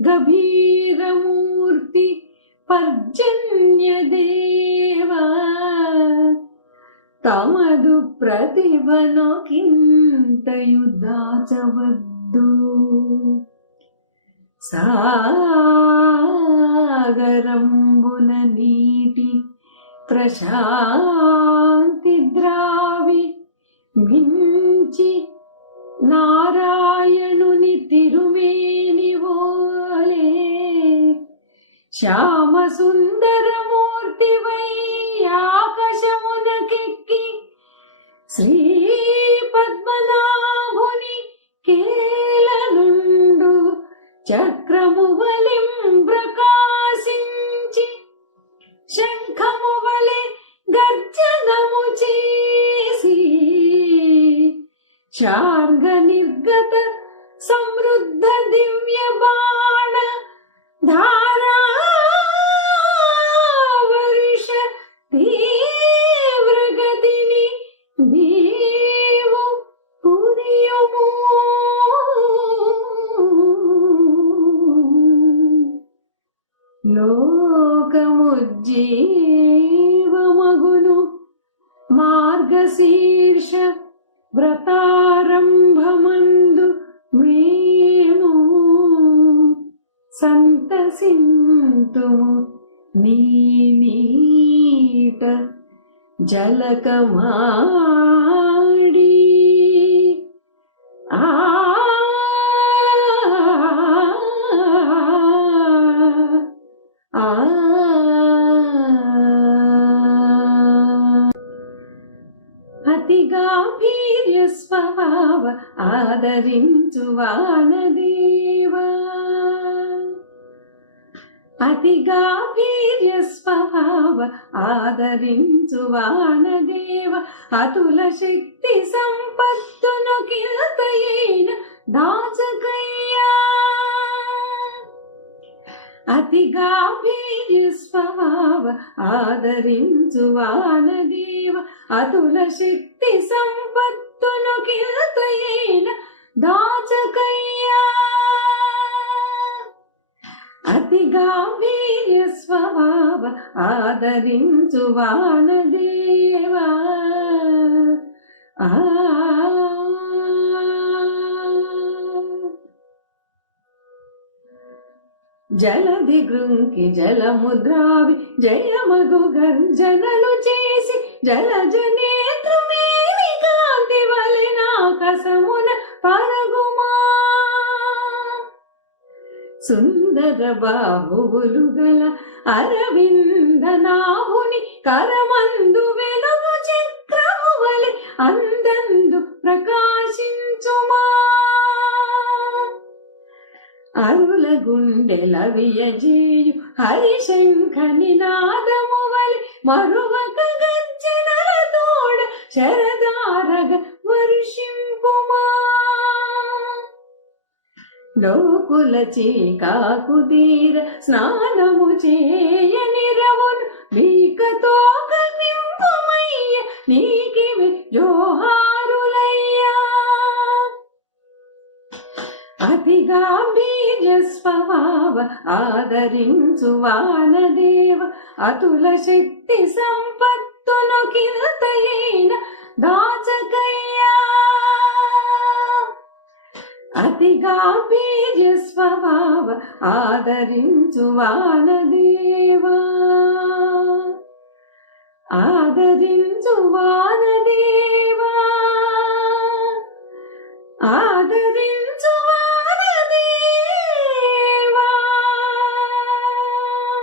గభీరమూర్తి పర్జన్యదేవా తమదు ప్రతిభనొకింతయు దాచవద్దు. సాగరంబున నీటి ప్రశాంతి ద్రావి మించి నారాయణుని తిరుమేని వోలే శ్యామ సుందరమూర్తివై ఆకాశమునకెక్కి శ్రీ పద్మనాభుని కేలనుండు చక్రము వలెం ప్రకాశించి శంఖము వలె గర్జనము చేసి శార్గ నిర్గత సమృద్ధ దివ్య బాణ ధారావర్ష తీవ్రగతిని నీవు పునియుము. లోకముజ్జీవమగును మార్గశీర్ష వ్రతారంభమందు మేము సంతసింతుము నీ నీట జలకమాడి. అతి గాంభీర్య స్వభావ ఆదరించు వానదేవా, అతి గాంభీర్య స్వభావ ఆదరించు వానదేవ అతుల శక్తి సంపత్తును కిలతయైన దాచకయ్యా. అతి గాంభీర్య స్వభావ ఆదరించు వానదేవ అతుల శక్తి సంపత్తును కిలతయైన దాచకయ్యా. అతి గాంభీర్య స్వభావ ఆదరించు వానదేవా. జలధి గృంకి జలముద్రావి జయమగు గర్జనలు చేసి జలజనేత్రుమేని కాంతి వలె నాకసమున పరగుమా. సుందర బాహువులు గల అరవింద నాభుని కరమందు వెలుగు చక్రము వలె అందందు ప్రకాశించుమా. అరుల గుండెల వియజేయు హరిశంఖ నినాదము వలె మరువక గర్జనల తోడ శరదారగ వర్షింపుమా. లోకుల చీకాకు తీర స్నానము చేయని రవును వీకతో కనింపుమయ్య నీకివి జోహారులయ్యా. అతి గాంభీర్య స్వభావ ఆదరించు వానదేవ అతుల శక్తి సంపత్తును కిలతయైన దాచకయ్యా. అతి గాంభీర్య స్వభావ ఆదరించు వానదేవా, ఆదరించు వానదేవా.